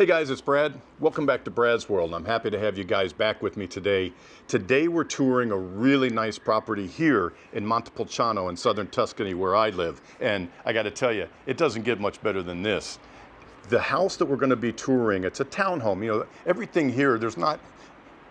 Hey guys, it's Brad. Welcome back to Brad's World. I'm happy to have you guys back with me today. Today we're touring a really nice property here in Montepulciano in southern Tuscany where I live. And I got to tell you, it doesn't get much better than this. The house that we're going to be touring, it's a townhome. You know, everything here, there's not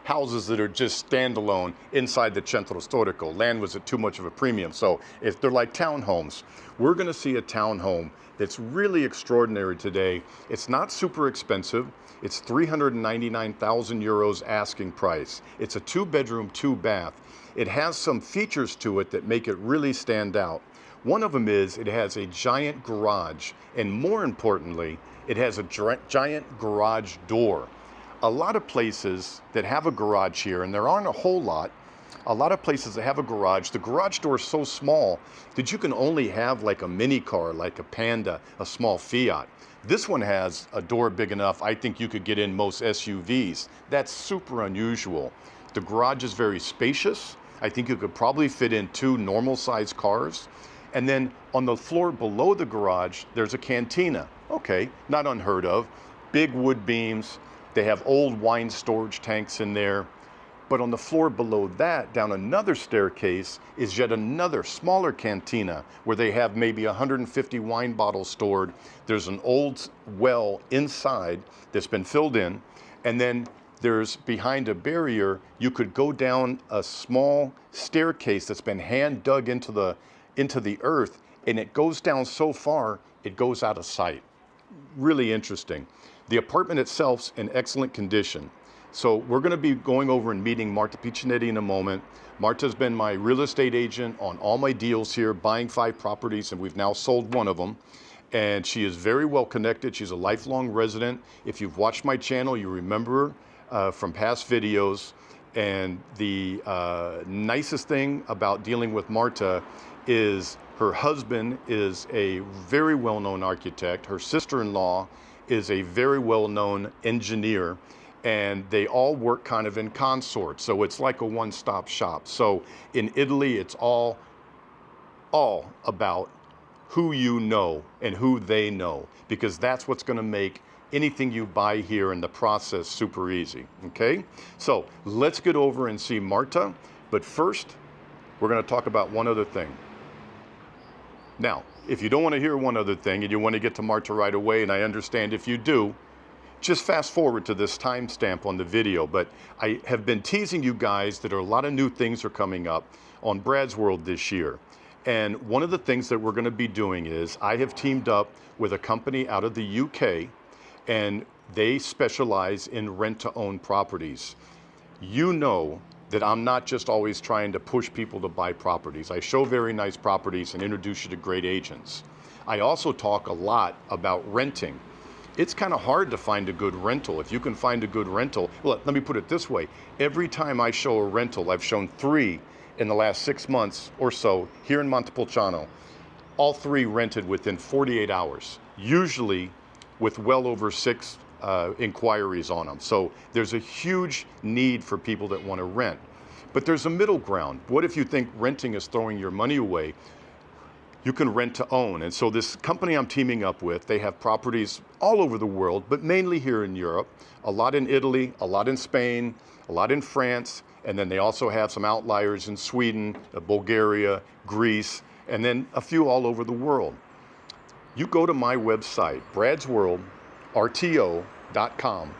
houses that are just standalone inside the centro storico. Land was at too much of a premium, so if they're like townhomes. We're going to see a townhome that's really extraordinary today. It's not super expensive. It's 399,000 euros asking price. It's a 2-bedroom, 2-bath. It has some features to it that make it really stand out. One of them is it has a giant garage, and more importantly, it has a giant garage door. A lot of places that have a garage here, and there aren't a whole lot, a lot of places that have a garage, the garage door is so small that you can only have like a mini car, like a Panda, a small Fiat. This one has a door big enough, I think you could get in most SUVs. That's super unusual. The garage is very spacious. I think you could probably fit in 2 normal sized cars. And then on the floor below the garage, there's a cantina. Okay, not unheard of. Big wood beams. They have old wine storage tanks in there. But on the floor below that, down another staircase, is yet another smaller cantina where they have maybe 150 wine bottles stored. There's an old well inside that's been filled in. And then there's, behind a barrier, you could go down a small staircase that's been hand dug into the earth, and it goes down so far, it goes out of sight. Really interesting. The apartment itself's in excellent condition. So we're going to be going over and meeting Marta Piccinetti in a moment. Marta's been my real estate agent on all my deals here, buying 5 properties, and we've now sold 1 of them. And she is very well connected. She's a lifelong resident. If you've watched my channel, you remember her from past videos. And the nicest thing about dealing with Marta is her husband is a very well-known architect. Her sister-in-law is a very well-known engineer. And they all work kind of in consort. So it's like a one-stop shop. So in Italy, it's all about who you know and who they know, because that's what's going to make anything you buy here in the process super easy. Okay? So let's get over and see Marta. But first, we're going to talk about one other thing. Now, if you don't want to hear one other thing and you want to get to Marta right away, and I understand if you do, just fast forward to this timestamp on the video. But I have been teasing you guys that a lot of new things are coming up on Brad's World this year. And one of the things that we're going to be doing is I have teamed up with a company out of the UK, and they specialize in rent-to-own properties. You know that I'm not just always trying to push people to buy properties. I show very nice properties and introduce you to great agents. I also talk a lot about renting. It's kind of hard to find a good rental. If you can find a good rental, well, let me put it this way. Every time I show a rental, I've shown 3 in the last 6 months or so here in Montepulciano. All 3 rented within 48 hours, usually with well over 6 inquiries on them. So there's a huge need for people that want to rent. But there's a middle ground. What if you think renting is throwing your money away? You can rent to own. And so this company I'm teaming up with, they have properties all over the world, but mainly here in Europe, a lot in Italy, a lot in Spain, a lot in France, and then they also have some outliers in Sweden, Bulgaria, Greece, and then a few all over the world. You go to my website, bradsworldrto.com,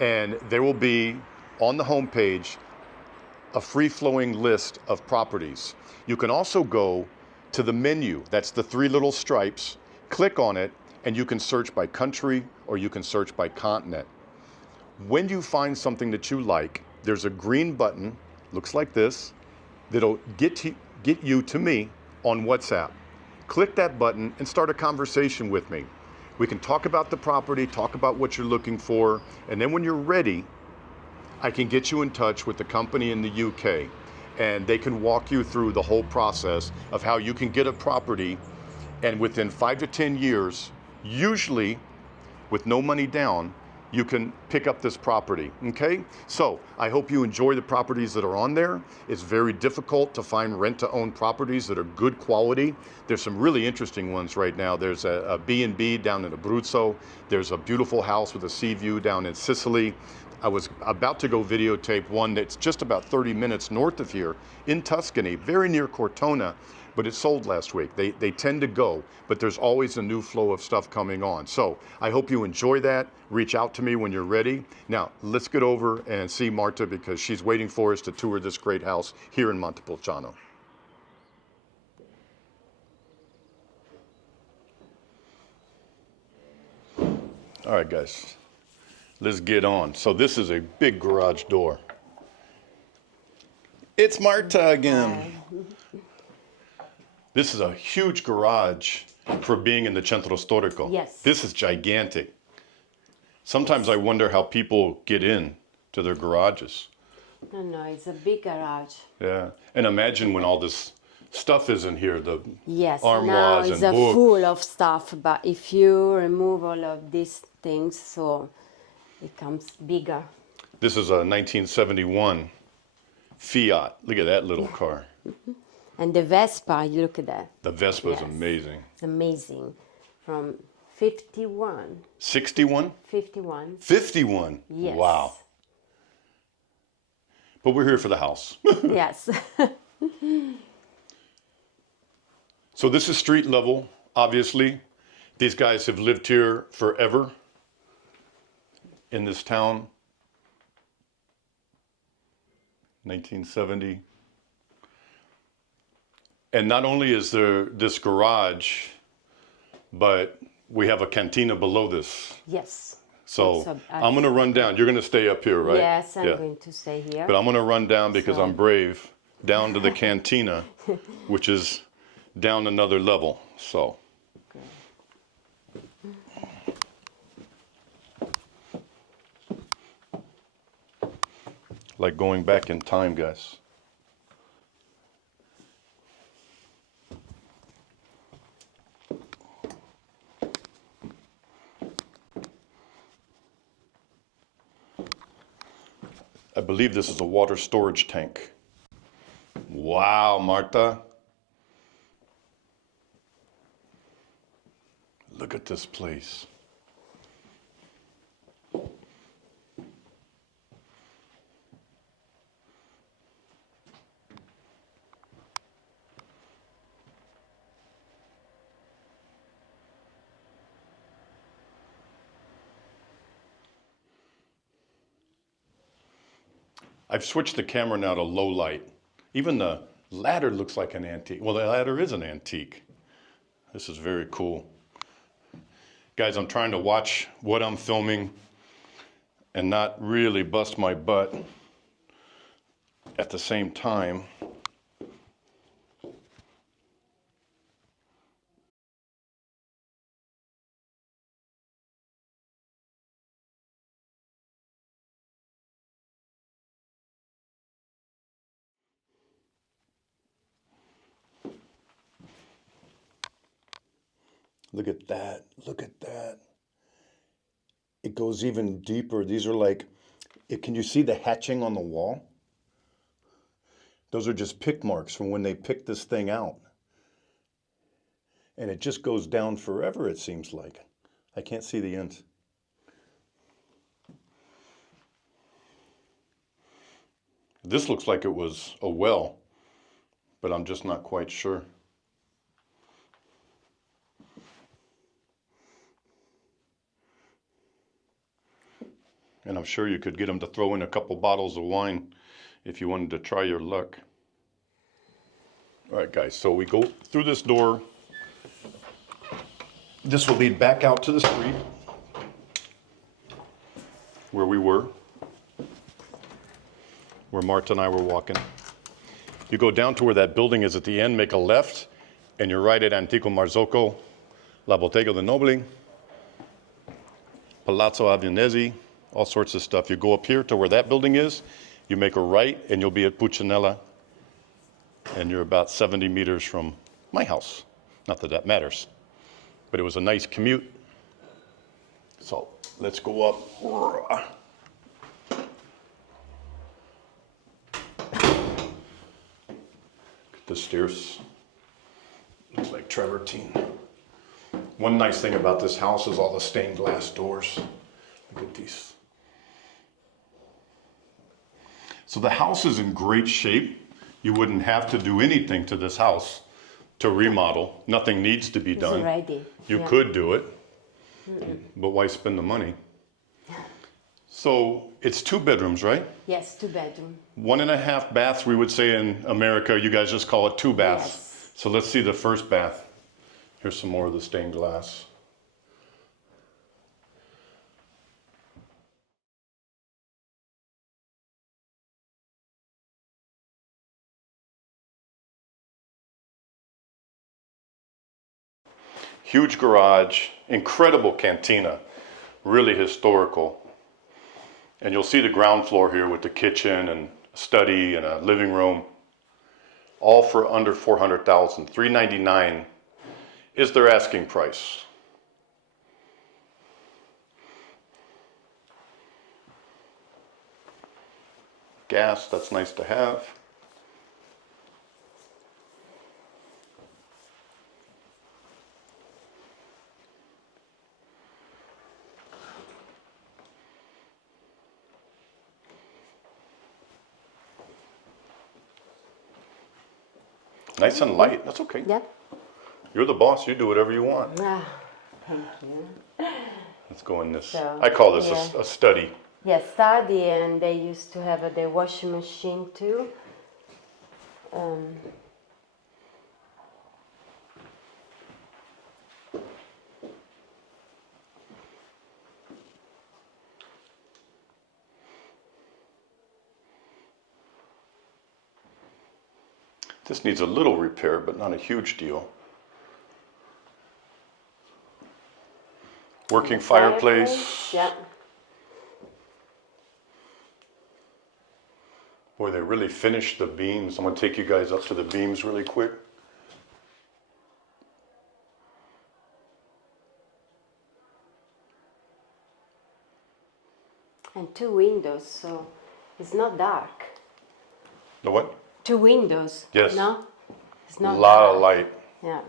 and there will be on the homepage a free-flowing list of properties. You can also go to the menu, that's the 3 little stripes, click on it, and you can search by country or you can search by continent. When you find something that you like, there's a green button, looks like this, that'll get you to me on WhatsApp. Click that button and start a conversation with me. We can talk about the property, talk about what you're looking for, and then when you're ready, I can get you in touch with the company in the UK. And they can walk you through the whole process of how you can get a property, and within 5 to 10 years, usually with no money down, you can pick up this property, okay? So I hope you enjoy the properties that are on there. It's very difficult to find rent-to-own properties that are good quality. There's some really interesting ones right now. There's a B&B down in Abruzzo. There's a beautiful house with a sea view down in Sicily. I was about to go videotape one that's just about 30 minutes north of here in Tuscany, very near Cortona, but it sold last week. They tend to go, but there's always a new flow of stuff coming on. So I hope you enjoy that. Reach out to me when you're ready. Now, let's get over and see Marta because she's waiting for us to tour this great house here in Montepulciano. All right, guys, let's get on. So this is a big garage door. It's Marta again. This is a huge garage for being in the Centro Storico. Yes. This is gigantic. Sometimes I wonder how people get in to their garages. No, it's a big garage. Yeah. And imagine when all this stuff is in here, the Yes, now armoires it's and books. full of stuff, but if you remove all of these things, so it becomes bigger. This is a 1971 Fiat. Look at that little car. And the Vespa, you look at that. The Vespa is Yes. amazing. It's amazing. From 51. 61? 51. 51? Yes. Wow. But we're here for the house. Yes. So this is street level, obviously. These guys have lived here forever in this town. 1970. And not only is there this garage, but we have a cantina below this. Yes. So I'm going to run down. You're going to stay up here, right? Yes, I'm going to stay here. But I'm going to run down because I'm brave, down to the cantina, which is down another level. So. Like going back in time, guys. I believe this is a water storage tank. Wow, Marta. Look at this place. I've switched the camera now to low light. Even the ladder looks like an antique. Well, the ladder is an antique. This is very cool. Guys, I'm trying to watch what I'm filming and not really bust my butt at the same time. Look at that. Look at that. It goes even deeper. These are like, can you see the hatching on the wall? Those are just pick marks from when they picked this thing out. And it just goes down forever, it seems like. I can't see the end. This looks like it was a well, but I'm just not quite sure. And I'm sure you could get them to throw in a couple bottles of wine if you wanted to try your luck. All right, guys, so we go through this door. This will lead back out to the street where we were, where Marta and I were walking. You go down to where that building is at the end, make a left, and you're right at Antico Marzocco, La Bottega del Nobile, Palazzo Avianesi, all sorts of stuff. You go up here to where that building is, you make a right, and you'll be at Puccinella, and you're about 70 meters from my house. Not that that matters, but it was a nice commute. So let's go up. The stairs look like travertine. One nice thing about this house is all the stained glass doors. Look at these. So the house is in great shape. You wouldn't have to do anything to this house to remodel. Nothing needs to be done. It's ready. You could do it, but why spend the money? So it's 2 bedrooms, right? Yes, 2 bedroom. 1.5 baths, we would say in America. You guys just call it 2 baths. Yes. So let's see the first bath. Here's some more of the stained glass. Huge garage, incredible cantina, really historical. And you'll see the ground floor here with the kitchen and study and a living room, all for under $400,000. $399 is their asking price. Gas, that's nice to have. Nice and light, that's okay. Yep. You're the boss, you do whatever you want. Ah, thank you. Let's go in this. So, I call this yeah. a study. Yes, study, and they used to have the washing machine too. This needs a little repair, but not a huge deal. Working fireplace. Yeah. Boy, they really finished the beams. I'm gonna take you guys up to the beams really quick. And 2 windows, so it's not dark. The what? 2 windows. Yes. No? It's A not lot dark. of light. Yeah.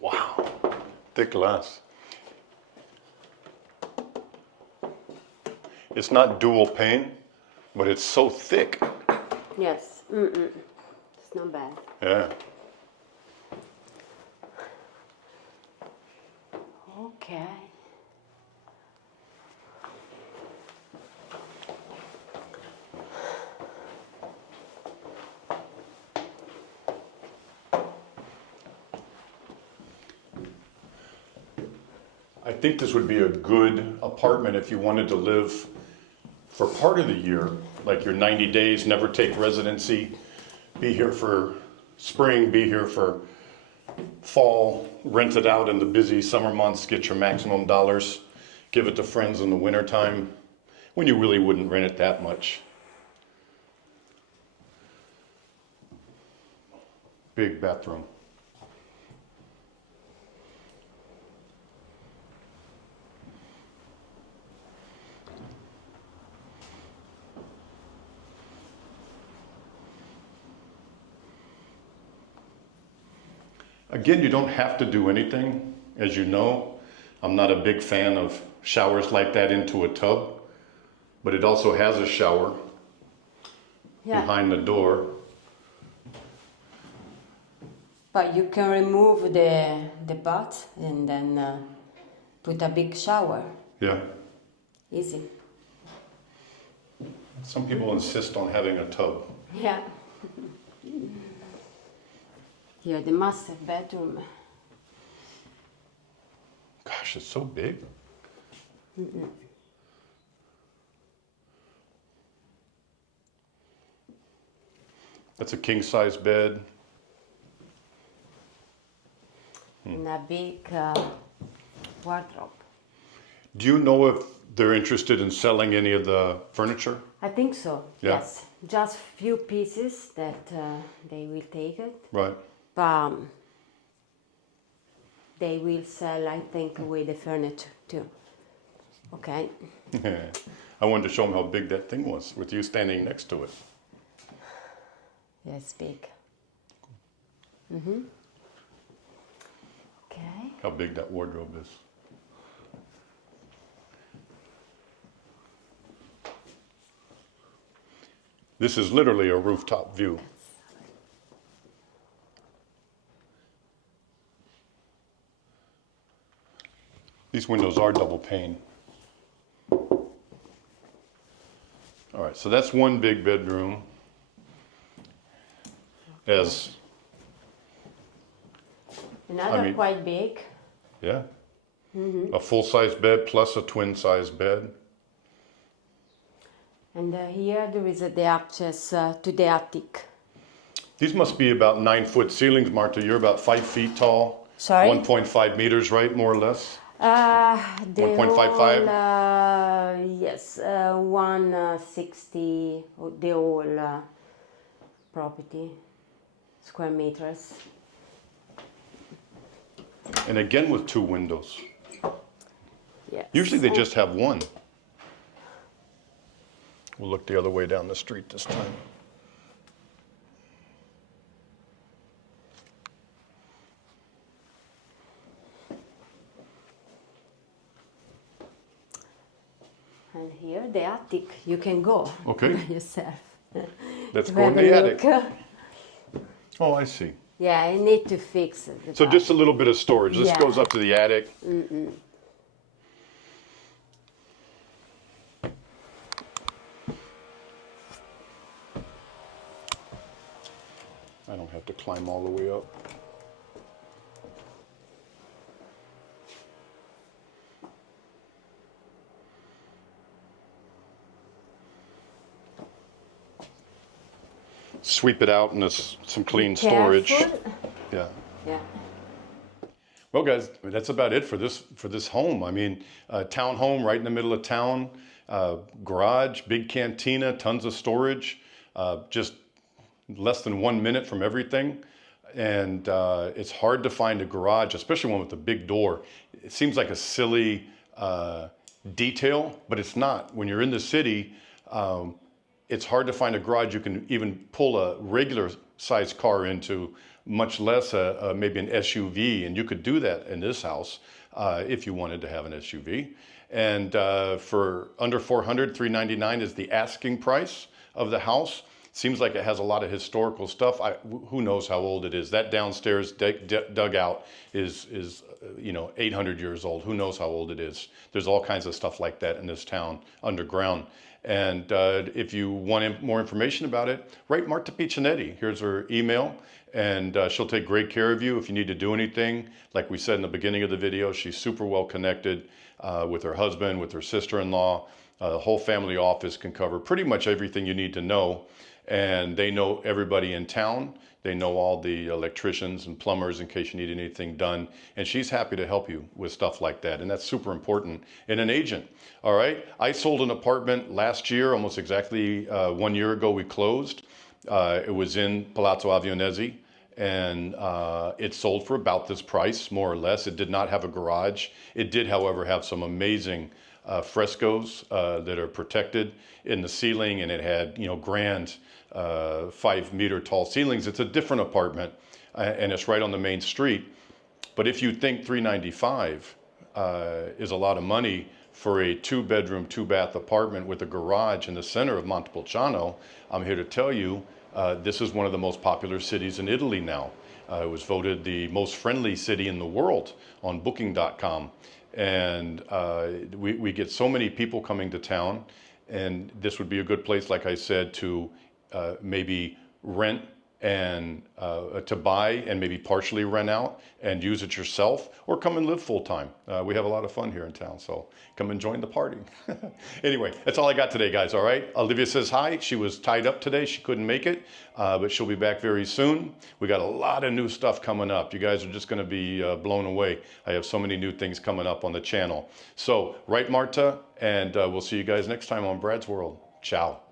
Wow, thick glass. It's not dual pane, but it's so thick. Yes. It's not bad. Yeah. Okay. I think this would be a good apartment if you wanted to live for part of the year, like your 90 days, never take residency, be here for spring, be here for fall, rent it out in the busy summer months, get your maximum dollars, give it to friends in the wintertime, when you really wouldn't rent it that much. Big bathroom. Again, you don't have to do anything. As you know, I'm not a big fan of showers like that into a tub, but it also has a shower behind the door. But you can remove the pot and then put a big shower. Yeah. Easy. Some people insist on having a tub. Yeah. Here, the master bedroom. Gosh, it's so big. That's a king size bed. a big wardrobe. Do you know if they're interested in selling any of the furniture? I think so. Yeah. Yes, just few pieces that they will take it, Right. but they will sell, I think, with the furniture too. Okay. I wanted to show them how big that thing was with you standing next to it. Yes, big. Okay. How big that wardrobe is. This is literally a rooftop view. These windows are double pane. All right, so that's one big bedroom. As Another quite big. yeah, a full-size bed plus a twin-size bed. And here there is the access to the attic. These must be about 9-foot ceilings, Marta. You're about 5 feet tall. Sorry? 1.5 meters, right, more or less? The 1.55? Yes, 160, the whole property, square meters. And again with 2 windows. Yes. Usually they just have one. We'll look the other way down the street this time. And here, the attic, you can go Okay. yourself. Let's To go in have the a attic. look. Oh, I see. Yeah, I need to fix it. So just a little bit of storage. This Yeah. goes up to the attic. I don't have to climb all the way up. Sweep it out and some clean storage. Careful. Yeah. Yeah. Well, guys, that's about it for this home. I mean, town home right in the middle of town, garage, big cantina, tons of storage, just less than 1 minute from everything. And it's hard to find a garage, especially one with a big door. It seems like a silly detail, but it's not. When you're in the city, it's hard to find a garage you can even pull a regular size car into, much less maybe an SUV. And you could do that in this house if you wanted to have an SUV. And for under $400, $399 is the asking price of the house. Seems like it has a lot of historical stuff. Who knows how old it is? That downstairs dugout is 800 years old. Who knows how old it is? There's all kinds of stuff like that in this town underground. And if you want more information about it, write Marta Piccinetti. Here's her email, and she'll take great care of you if you need to do anything. Like we said in the beginning of the video, she's super well connected with her husband, with her sister-in-law. The whole family office can cover pretty much everything you need to know. And they know everybody in town. They know all the electricians and plumbers in case you need anything done. And she's happy to help you with stuff like that. And that's super important in an agent. All right. I sold an apartment last year, almost exactly 1 year ago, we closed. It was in Palazzo Avionesi. And it sold for about this price, more or less. It did not have a garage. It did, however, have some amazing frescoes that are protected in the ceiling, and it had grand 5-meter tall ceilings. It's a different apartment, and it's right on the main street. But if you think $395 is a lot of money for a 2-bedroom, 2-bath apartment with a garage in the center of Montepulciano, I'm here to tell you this is one of the most popular cities in Italy now. It was voted the most friendly city in the world on Booking.com. And we get so many people coming to town, and this would be a good place, like I said, to maybe rent and to buy and maybe partially rent out and use it yourself, or come and live full time. We have a lot of fun here in town, so come and join the party. Anyway, that's all I got today, guys, all right? Olivia says hi. She was tied up today. She couldn't make it, but she'll be back very soon. We got a lot of new stuff coming up. You guys are just going to be blown away. I have so many new things coming up on the channel. So, right, Marta? And we'll see you guys next time on Brad's World. Ciao.